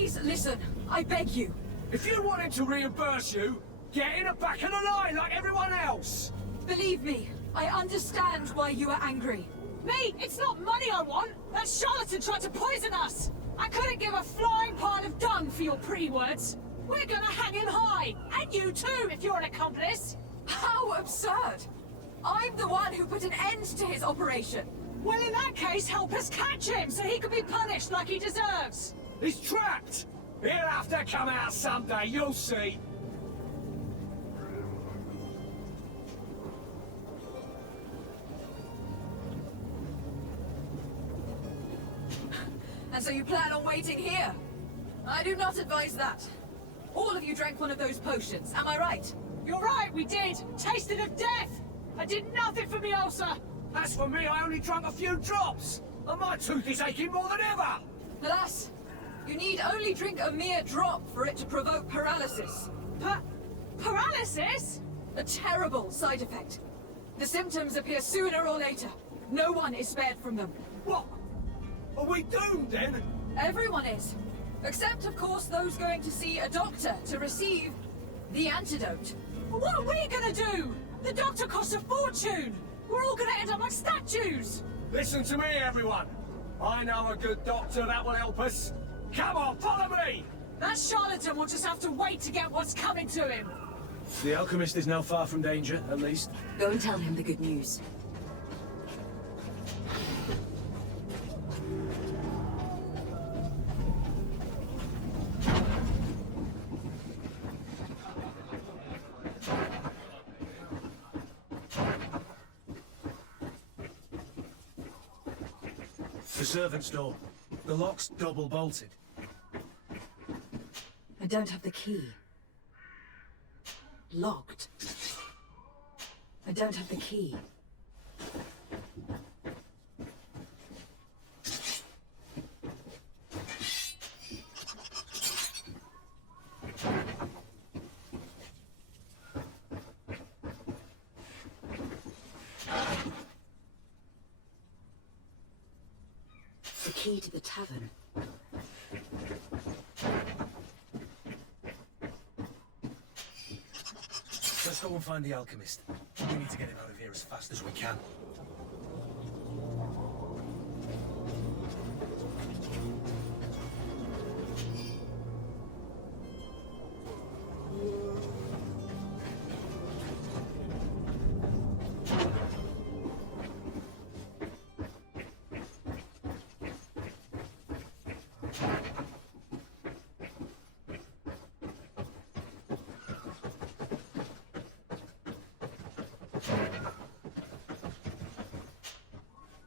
Please listen, I beg you. If you want him to reimburse you, get in the back of the line like everyone else! Believe me, I understand why you are angry. Me? It's not money I want! That charlatan tried to poison us! I couldn't give a flying pile of dung for your pretty words! We're gonna hang him high! And you too, if you're an accomplice! How absurd! I'm the one who put an end to his operation. Well, in that case, help us catch him so he can be punished like he deserves! He's trapped! He'll have to come out someday, you'll see! And so you plan on waiting here? I do not advise that. All of you drank one of those potions, am I right? You're right, we did! Tasted of death! I did nothing for me ulcer! As for me, I only drank a few drops! And my tooth is aching more than ever! Alas, you need only drink a mere drop for it to provoke paralysis. Paralysis? A terrible side effect. The symptoms appear sooner or later. No one is spared from them. What? Are we doomed then? Everyone is. Except, of course, those going to see a doctor to receive the antidote. What are we gonna do? The doctor costs a fortune! We're all gonna end up like statues! Listen to me, everyone! I know a good doctor that will help us. Come on, follow me! That charlatan will just have to wait to get what's coming to him! The alchemist is now far from danger, at least. Go and tell him the good news. The servant's door. The lock's double bolted. I don't have the key. Locked. I don't have the key. The key to the tavern. Let's go and find the alchemist. We need to get him out of here as fast as we can.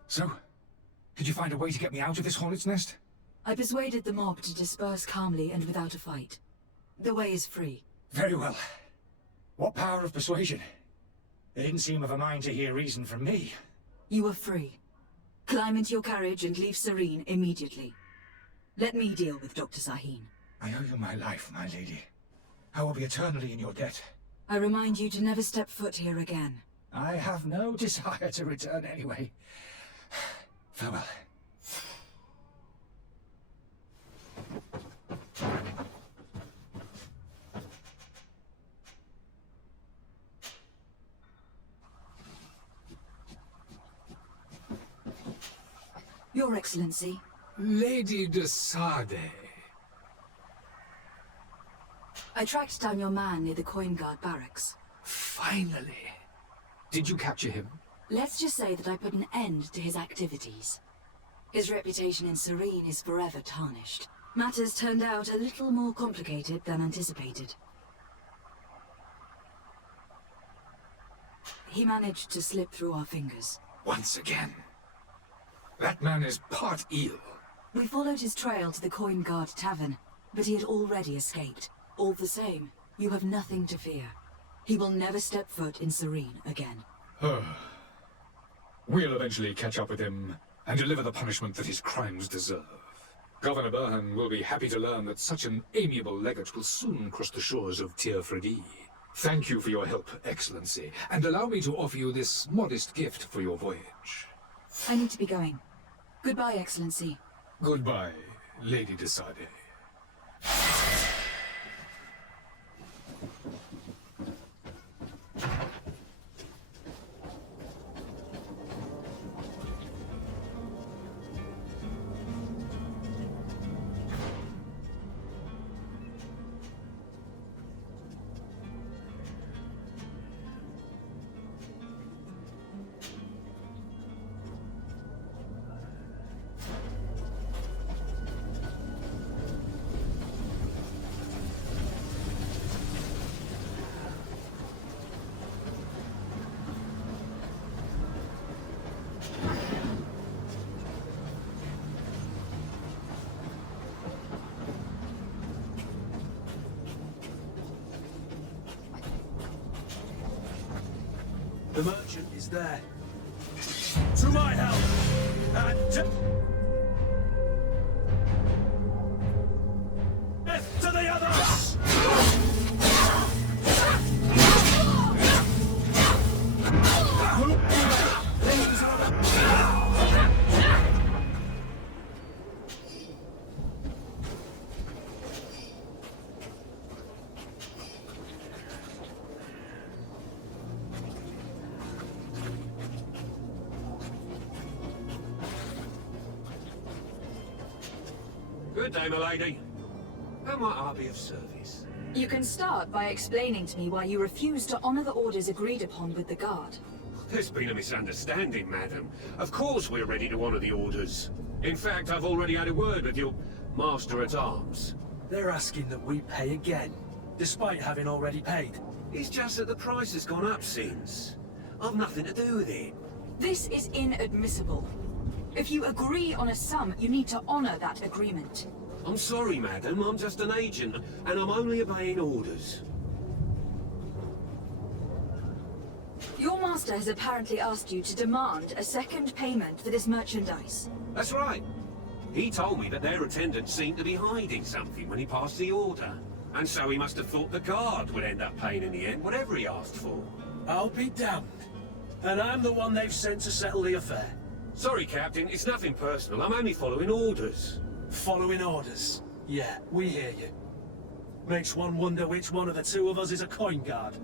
So, did you find a way to get me out of this hornet's nest? I persuaded the mob to disperse calmly and without a fight. The way is free. Very well. What power of persuasion? They didn't seem of a mind to hear reason from me. You are free. Climb into your carriage and leave Serene immediately. Let me deal with Dr. Sahin. I owe you my life, my lady. I will be eternally in your debt. I remind you to never step foot here again. I have no desire to return anyway. Farewell. Your Excellency. Lady de Sade. I tracked down your man near the Coin Guard barracks. Finally. Did you capture him? Let's just say that I put an end to his activities. His reputation in Serene is forever tarnished. Matters turned out a little more complicated than anticipated. He managed to slip through our fingers. Once again. That man is part eel. We followed his trail to the Coin Guard Tavern, but he had already escaped. All the same, you have nothing to fear. He will never step foot in Serene again. We'll eventually catch up with him and deliver the punishment that his crimes deserve. Governor Burhan will be happy to learn that such an amiable legate will soon cross the shores of Tir-Fredi. Thank you for your help, Excellency, and allow me to offer you this modest gift for your voyage. I need to be going. Goodbye, Excellency. Goodbye, Lady de Sade. The merchant is there. To my help! And death to the others! Good day, milady. How might I be of service? You can start by explaining to me why you refuse to honor the orders agreed upon with the guard. There's been a misunderstanding, madam. Of course we're ready to honor the orders. In fact, I've already had a word with your master-at-arms. They're asking that we pay again, despite having already paid. It's just that the price has gone up since. I've nothing to do with it. This is inadmissible. If you agree on a sum, you need to honor that agreement. I'm sorry, madam. I'm just an agent, and I'm only obeying orders. Your master has apparently asked you to demand a second payment for this merchandise. That's right. He told me that their attendant seemed to be hiding something when he passed the order. And so he must have thought the guard would end up paying in the end whatever he asked for. I'll be damned. And I'm the one they've sent to settle the affair. Sorry, Captain. It's nothing personal. I'm only following orders. Following orders. Yeah, we hear you. Makes one wonder which one of the two of us is a coin guard.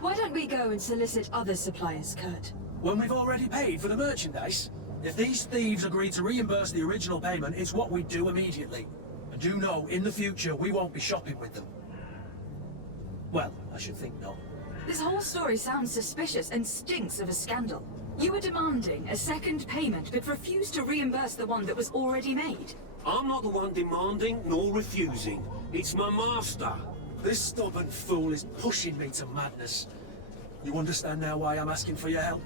Why don't we go and solicit other suppliers, Kurt? When we've already paid for the merchandise? If these thieves agree to reimburse the original payment, it's what we do immediately. And do know, in the future, we won't be shopping with them. Well, I should think not. This whole story sounds suspicious and stinks of a scandal. You were demanding a second payment, but refused to reimburse the one that was already made. I'm not the one demanding nor refusing. It's my master. This stubborn fool is pushing me to madness. You understand now why I'm asking for your help?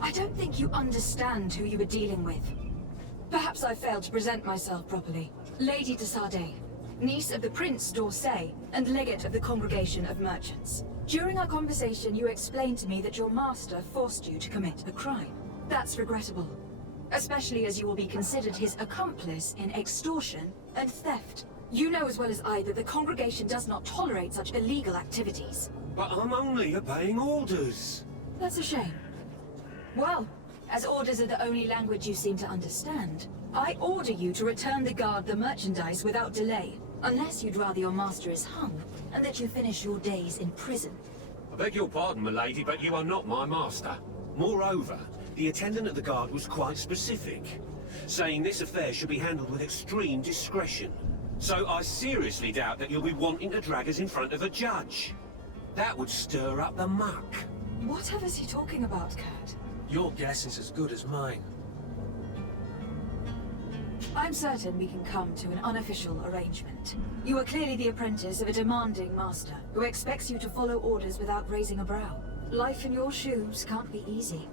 I don't think you understand who you were dealing with. Perhaps I failed to present myself properly. Lady de Sardet, niece of the Prince d'Orsay, and legate of the Congregation of Merchants. During our conversation, you explained to me that your master forced you to commit a crime. That's regrettable, especially as you will be considered his accomplice in extortion and theft. You know as well as I that the Congregation does not tolerate such illegal activities. But I'm only obeying orders. That's a shame. Well, as orders are the only language you seem to understand, I order you to return the guard the merchandise without delay, unless you'd rather your master is hung, and that you finish your days in prison. I beg your pardon, milady, but you are not my master. Moreover, the attendant at the guard was quite specific, saying this affair should be handled with extreme discretion. So I seriously doubt that you'll be wanting to drag us in front of a judge. That would stir up the muck. Whatever is he talking about, Kurt? Your guess is as good as mine. I'm certain we can come to an unofficial arrangement. You are clearly the apprentice of a demanding master, who expects you to follow orders without raising a brow. Life in your shoes can't be easy.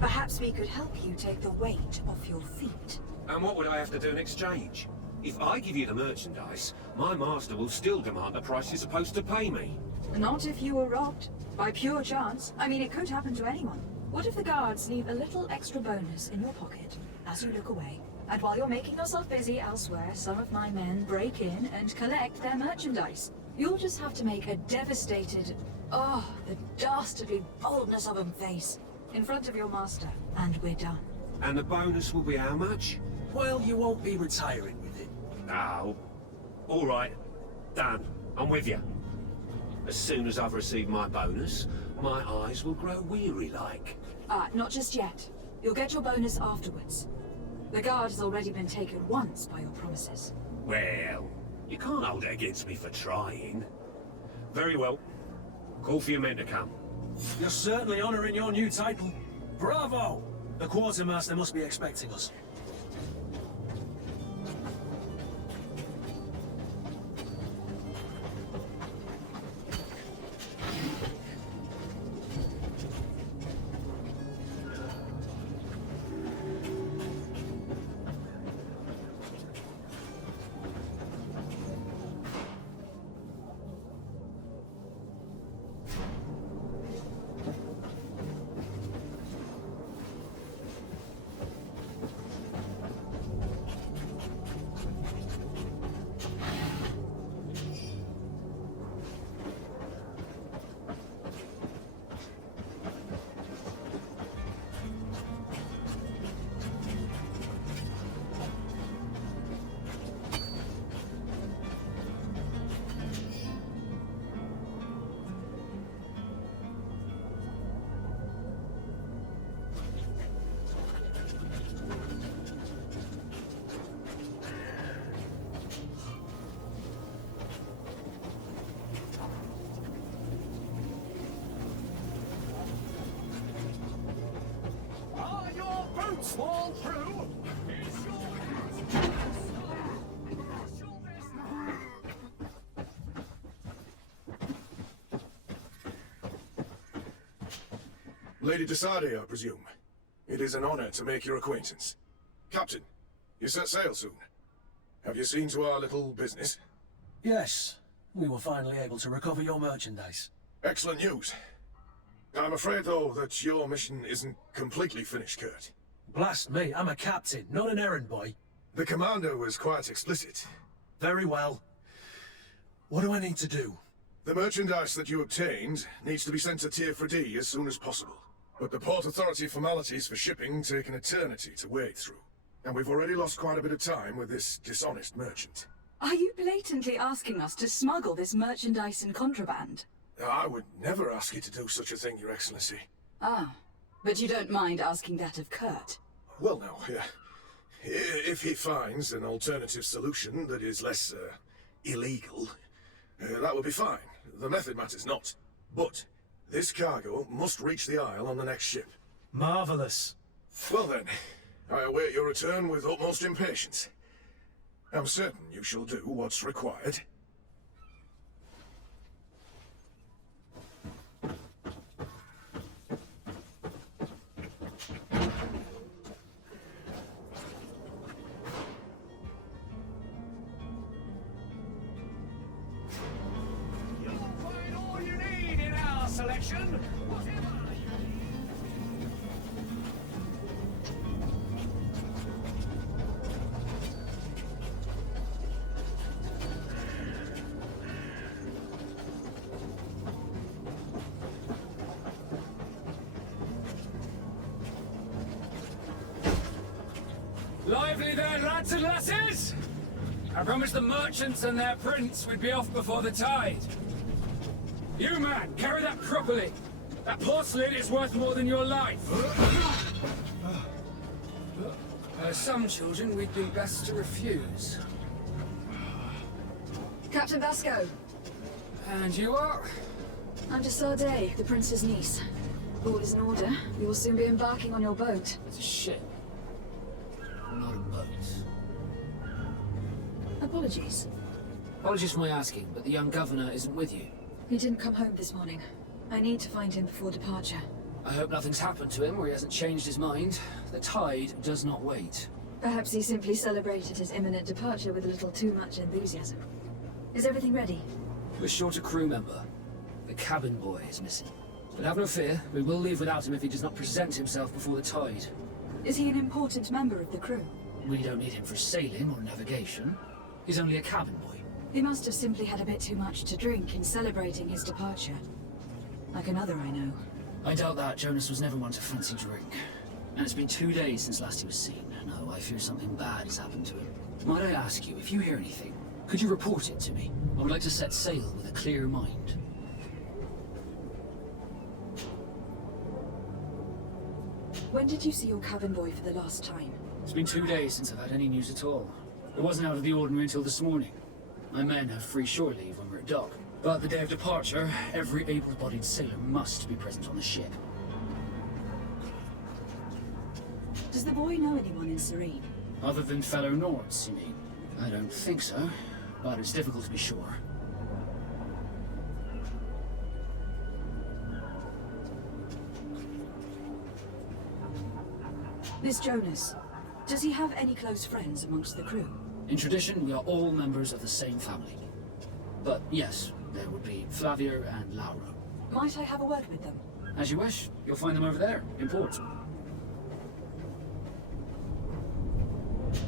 Perhaps we could help you take the weight off your feet. And what would I have to do in exchange? If I give you the merchandise, my master will still demand the price you're supposed to pay me. Not if you were robbed. By pure chance. I mean, it could happen to anyone. What if the guards leave a little extra bonus in your pocket as you look away? And while you're making yourself busy elsewhere, some of my men break in and collect their merchandise. You'll just have to make a devastated, oh, the dastardly boldness of 'em face in front of your master, and we're done. And the bonus will be how much? Well, you won't be retiring with it. Oh. All right. Done. I'm with you. As soon as I've received my bonus, my eyes will grow weary-like. Not just yet. You'll get your bonus afterwards. The guard has already been taken once by your promises. Well, you can't hold it against me for trying. Very well. Call for your men to come. You're certainly honoring your new title. Bravo! The quartermaster must be expecting us. fall through. Lady Desade, I presume. It is an honor to make your acquaintance. Captain, you set sail soon. Have you seen to our little business? Yes, we were finally able to recover your merchandise. Excellent news. I'm afraid, though, that your mission isn't completely finished, Kurt. Blast me, I'm a captain, not an errand boy. The commander was quite explicit. Very well. What do I need to do? The merchandise that you obtained needs to be sent to Tier 4D as soon as possible. But the Port Authority formalities for shipping take an eternity to wade through. And we've already lost quite a bit of time with this dishonest merchant. Are you blatantly asking us to smuggle this merchandise in contraband? I would never ask you to do such a thing, Your Excellency. Ah, but you don't mind asking that of Kurt? Well, no, if he finds an alternative solution that is less, illegal, that would be fine. The method matters not. But this cargo must reach the Isle on the next ship. Marvelous. Well then, I await your return with utmost impatience. I'm certain you shall do what's required. You'll find all you need in our selection. Whatever Lively there, lads and lasses! I promised the merchants and their prince we'd be off before the tide. You, man, carry that properly. That porcelain is worth more than your life. Some children we'd do best to refuse. Captain Vasco, And you are? I'm Desade, the prince's niece. All is in order. You will soon be embarking on your boat. It's a ship. Not a boat. Apologies. Apologies for my asking, but the young governor isn't with you. He didn't come home this morning. I need to find him before departure. I hope nothing's happened to him or he hasn't changed his mind. The tide does not wait. Perhaps he simply celebrated his imminent departure with a little too much enthusiasm. Is everything ready? We're short a crew member. The cabin boy is missing. But have no fear, we will leave without him if he does not present himself before the tide. Is he an important member of the crew? We don't need him for sailing or navigation. He's only a cabin boy. He must have simply had a bit too much to drink in celebrating his departure. Like another I know. I doubt that. Jonas was never one to fancy drink. And it's been 2 days since last he was seen. No, I fear something bad has happened to him. Might I ask you, if you hear anything, could you report it to me? I would like to set sail with a clear mind. When did you see your cabin boy for the last time? It's been 2 days since I've had any news at all. It wasn't out of the ordinary until this morning. My men have free shore leave when we're at dock. But the day of departure, every able-bodied sailor must be present on the ship. Does the boy know anyone in Serene? Other than fellow Nords, you mean? I don't think so, but it's difficult to be sure. This Jonas, does he have any close friends amongst the crew? In tradition, we are all members of the same family. But yes, there would be Flavia and Laura. Might I have a word with them? As you wish, you'll find them over there, in port.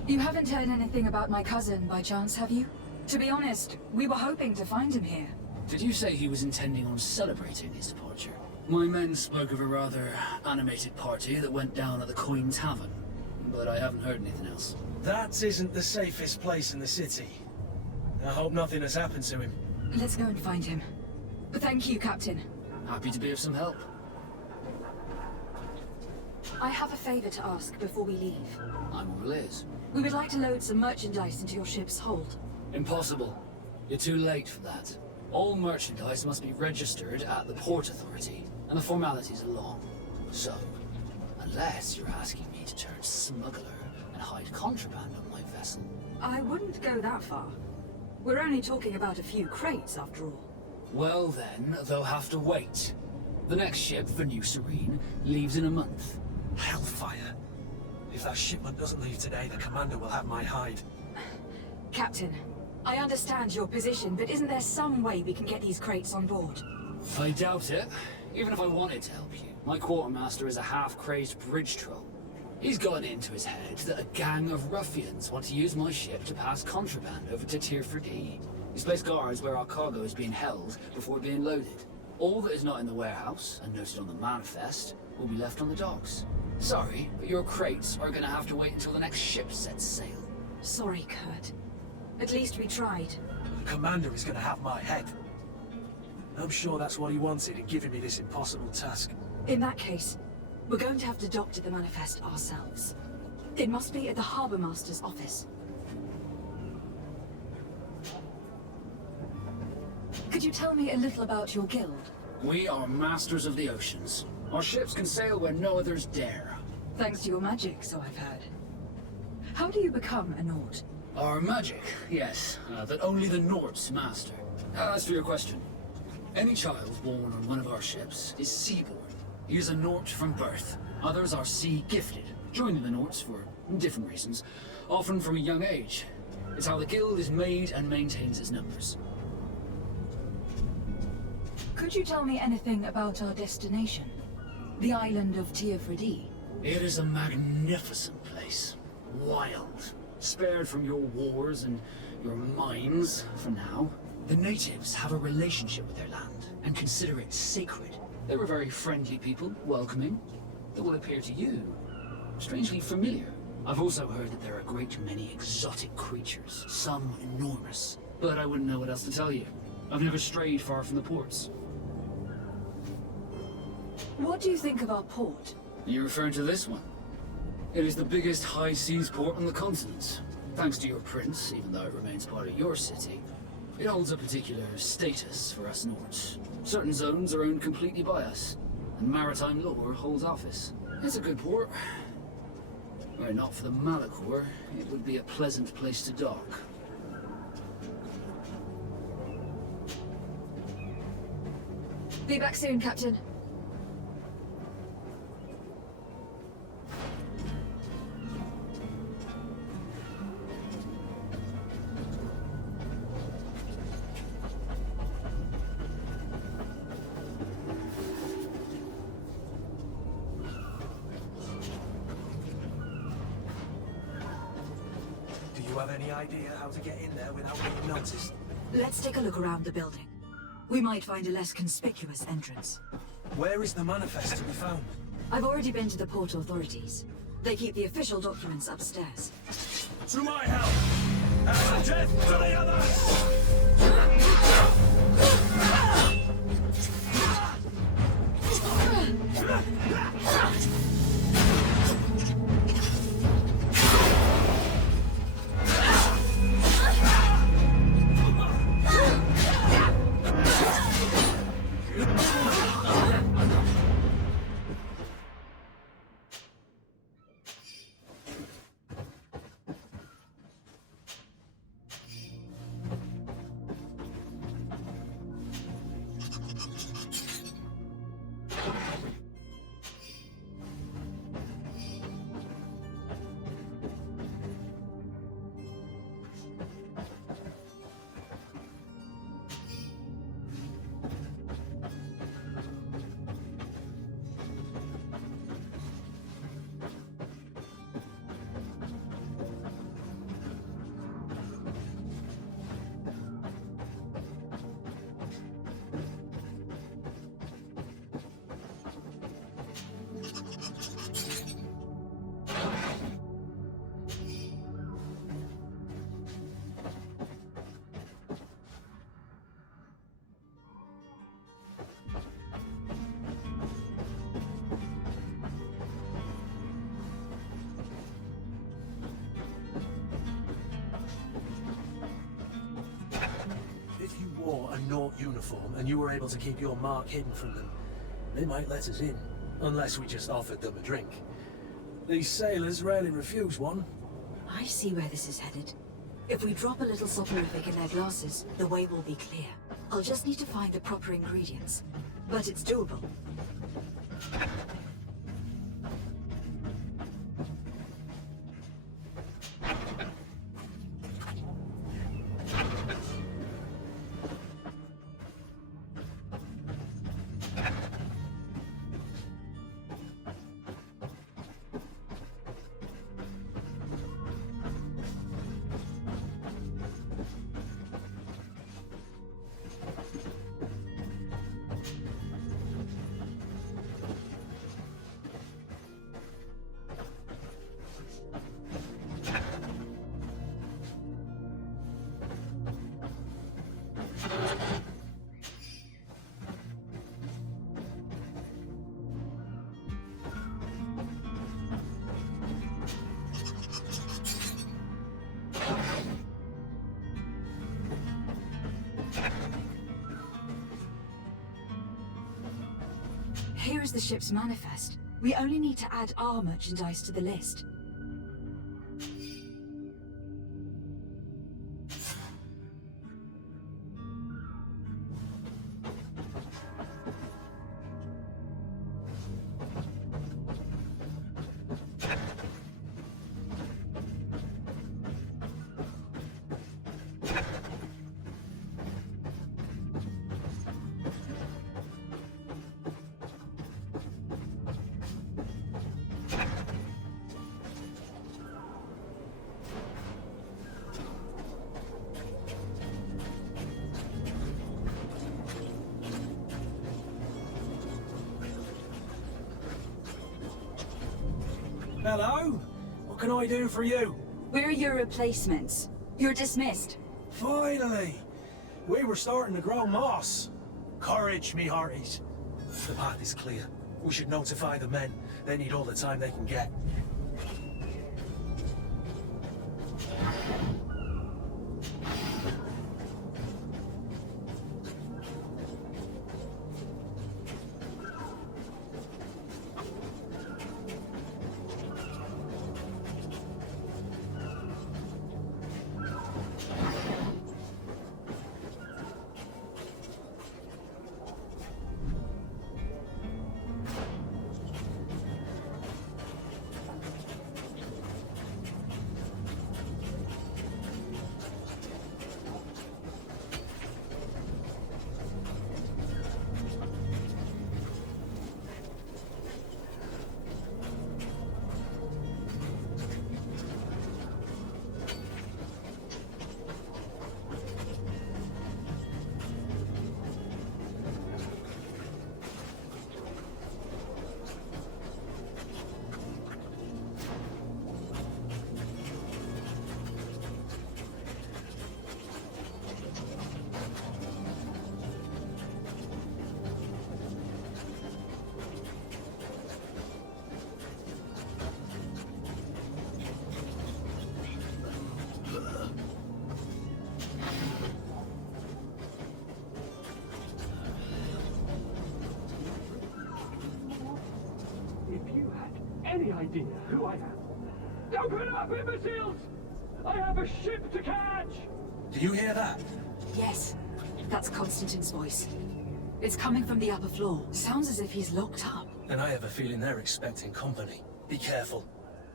You haven't heard anything about my cousin by chance, have you? To be honest, we were hoping to find him here. Did you say he was intending on celebrating his departure? My men spoke of a rather animated party that went down at the Coin Tavern, but I haven't heard anything else. That isn't the safest place in the city. I hope nothing has happened to him. Let's go and find him. Thank you, Captain. Happy to be of some help. I have a favor to ask before we leave. I'm all ears. We would like to load some merchandise into your ship's hold. Impossible. You're too late for that. All merchandise must be registered at the Port Authority, and the formalities are long. So, unless you're asking me turned smuggler and hide contraband on my vessel. I wouldn't go that far. We're only talking about a few crates, after all. Well then, they'll have to wait. The next ship for New Serene leaves in a month. Hellfire. If that shipment doesn't leave today, the commander will have my hide. Captain, I understand your position, but isn't there some way we can get these crates on board? I doubt it. Even if I wanted to help you, my quartermaster is a half-crazed bridge troll. He's got it into his head that a gang of ruffians want to use my ship to pass contraband over to Tier 4D. He's placed guards where our cargo is being held before being loaded. All that is not in the warehouse, and noted on the manifest, will be left on the docks. Sorry, but your crates are gonna have to wait until the next ship sets sail. Sorry, Kurt. At least we tried. The commander is gonna have my head. I'm sure that's what he wanted in giving me this impossible task. In that case, we're going to have to doctor the manifest ourselves. It must be at the Harbour Master's office. Could you tell me a little about your guild? We are masters of the oceans. Our ships can sail where no others dare. Thanks to your magic, so I've heard. How do you become a Nord? Our magic, yes, that only the Nords master. As for your question, any child born on one of our ships is seaborn. He is a Nord from birth. Others are sea-gifted, joining the Nords for different reasons, often from a young age. It's how the guild is made and maintains its numbers. Could you tell me anything about our destination? The island of Tier 4D? It is a magnificent place. Wild. Spared from your wars and your mines for now. The natives have a relationship with their land and consider it sacred. They were very friendly people, welcoming. They will appear to you strangely familiar. I've also heard that there are a great many exotic creatures, some enormous. But I wouldn't know what else to tell you. I've never strayed far from the ports. What do you think of our port? You're referring to this one? It is the biggest high seas port on the continent. Thanks to your prince, even though it remains part of your city, it holds a particular status for us Nords. Certain zones are owned completely by us, and maritime law holds office. It's a good port. Were it not for the Malachor, it would be a pleasant place to dock. Be back soon, Captain. Do you have any idea how to get in there without being noticed? Let's take a look around the building. We might find a less conspicuous entrance. Where is the manifest to be found? I've already been to the port authorities. They keep the official documents upstairs. To my help! And death to the others! If you wore a Nort uniform and you were able to keep your mark hidden from them, they might let us in. Unless we just offered them a drink. These sailors rarely refuse one. I see where this is headed. If we drop a little soporific in their glasses, the way will be clear. I'll just need to find the proper ingredients. But it's doable. Here is the ship's manifest. We only need to add our merchandise to the list. Hello? What can I do for you? We're your replacements. You're dismissed. Finally! We were starting to grow moss. Courage, me hearties. The path is clear. We should notify the men. They need all the time they can get. Any idea who I am? Open up, imbeciles! I have a ship to catch! Do you hear that? Yes, that's Constantine's voice. It's coming from the upper floor. Sounds as if he's locked up. And I have a feeling they're expecting company. Be careful.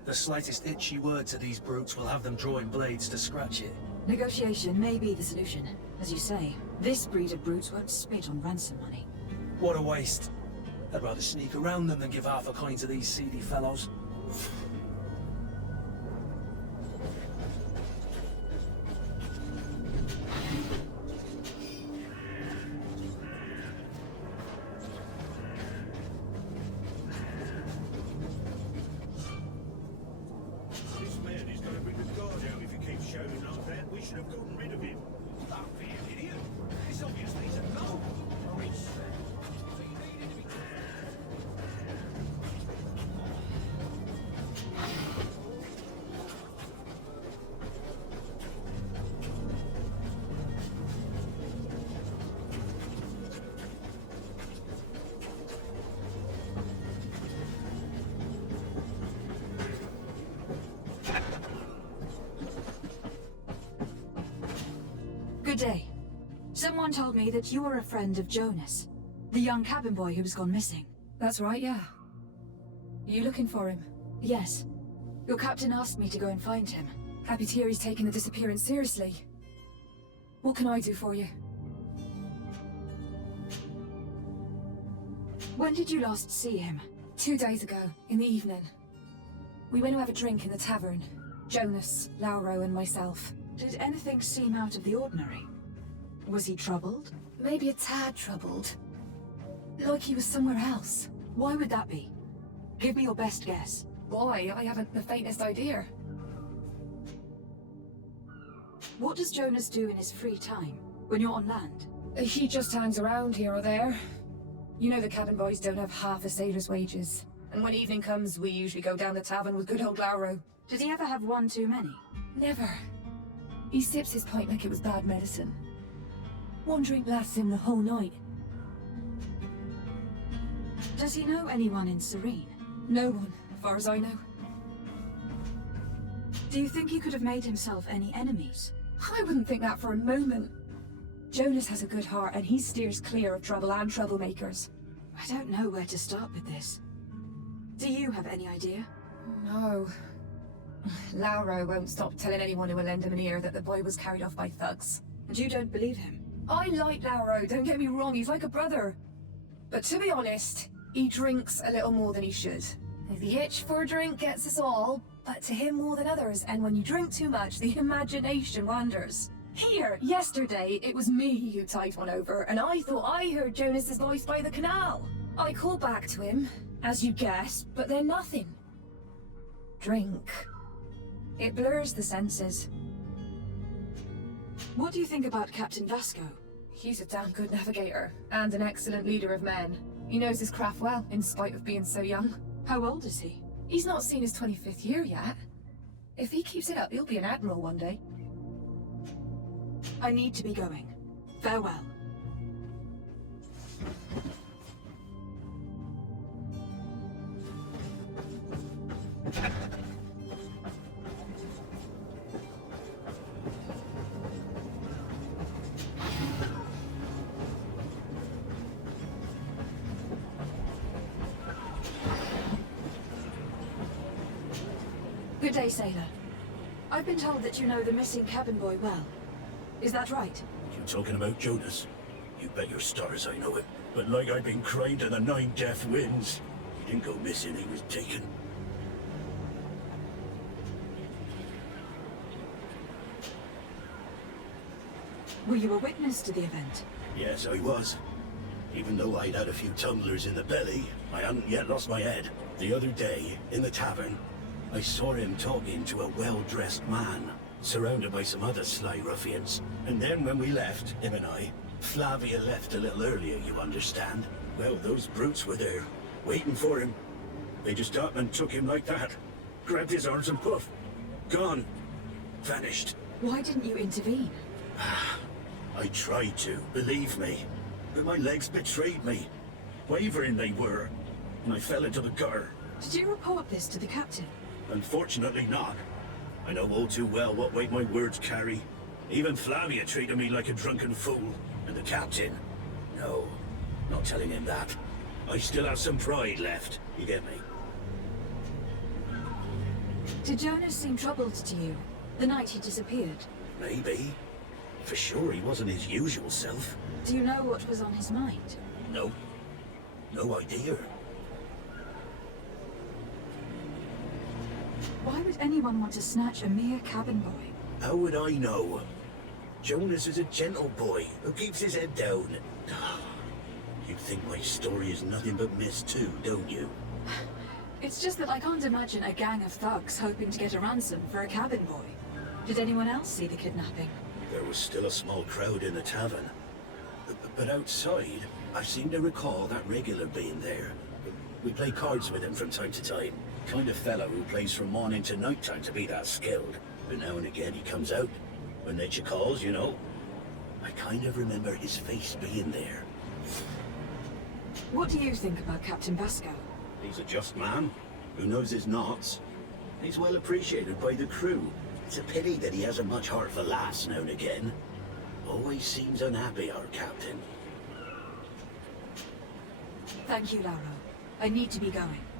The slightest itchy word to these brutes will have them drawing blades to scratch it. Negotiation may be the solution. As you say, this breed of brutes won't spit on ransom money. What a waste. I'd rather sneak around them than give half a coin to these seedy fellows. This man is going to bring the guard out if he keeps shouting like that. We should have gotten rid of him. Don't be an idiot. This obviously is a no. day, someone told me that you were a friend of Jonas, the young cabin boy who was gone missing. That's right, yeah. You looking for him? Yes. Your captain asked me to go and find him. Happy to hear he's taking the disappearance seriously. What can I do for you? When did you last see him? 2 days ago, in the evening. We went to have a drink in the tavern. Jonas, Lauro and myself. Did anything seem out of the ordinary? Was he troubled? Maybe a tad troubled. Like he was somewhere else. Why would that be? Give me your best guess. Why? I haven't the faintest idea. What does Jonas do in his free time, when you're on land? He just hangs around here or there. You know the cabin boys don't have half a sailor's wages. And when evening comes, we usually go down the tavern with good old Lauro. Did he ever have one too many? Never. He sips his pint like it was bad medicine. One drink lasts him the whole night. Does he know anyone in Serene? No one, as far as I know. Do you think he could have made himself any enemies? I wouldn't think that for a moment. Jonas has a good heart and he steers clear of trouble and troublemakers. I don't know where to start with this. Do you have any idea? No. Lauro won't stop telling anyone who will lend him an ear that the boy was carried off by thugs. And you don't believe him? I like Lauro, don't get me wrong, he's like a brother. But to be honest, he drinks a little more than he should. The itch for a drink gets us all, but to him more than others, and when you drink too much, the imagination wanders. Here, yesterday, it was me who tied one over, and I thought I heard Jonas's voice by the canal. I called back to him, as you guessed, but then nothing. Drink. It blurs the senses. What do you think about Captain Vasco? He's a damn good navigator, and an excellent leader of men. He knows his craft well, in spite of being so young. How old is he? He's not seen his 25th year yet. If he keeps it up, he'll be an admiral one day. I need to be going. Farewell. Good day, sailor. I've been told that you know the missing cabin boy well. Is that right? You talking about Jonas? You bet your stars I know it. But like I've been crying to the 9 death winds. He didn't go missing, he was taken. Were you a witness to the event? Yes, I was. Even though I'd had a few tumblers in the belly, I hadn't yet lost my head. The other day, in the tavern, I saw him talking to a well-dressed man, surrounded by some other sly ruffians. And then when we left, him and I, Flavia left a little earlier, you understand. Well, those brutes were there, waiting for him. They just up and took him like that. Grabbed his arms and poof. Gone. Vanished. Why didn't you intervene? I tried to, believe me. But my legs betrayed me. Wavering they were. And I fell into the gutter. Did you report this to the captain? Unfortunately not. I know all too well what weight my words carry. Even Flavia treated me like a drunken fool. And the captain? No, not telling him that. I still have some pride left, you get me? Did Jonas seem troubled to you, the night he disappeared? Maybe. For sure he wasn't his usual self. Do you know what was on his mind? No. No idea. Why would anyone want to snatch a mere cabin boy? How would I know? Jonas is a gentle boy who keeps his head down. You think my story is nothing but mist too, don't you? It's just that I can't imagine a gang of thugs hoping to get a ransom for a cabin boy. Did anyone else see the kidnapping? There was still a small crowd in the tavern. But outside, I seem to recall that regular being there. We play cards with him from time to time. Kind of fellow who plays from morning to night time to be that skilled. But now and again he comes out. When nature calls, you know. I kind of remember his face being there. What do you think about Captain Vasco? He's a just man, who knows his knots. He's well appreciated by the crew. It's a pity that he hasn't much heart for laughs now and again. Always seems unhappy, our captain. Thank you, Lauro. I need to be going.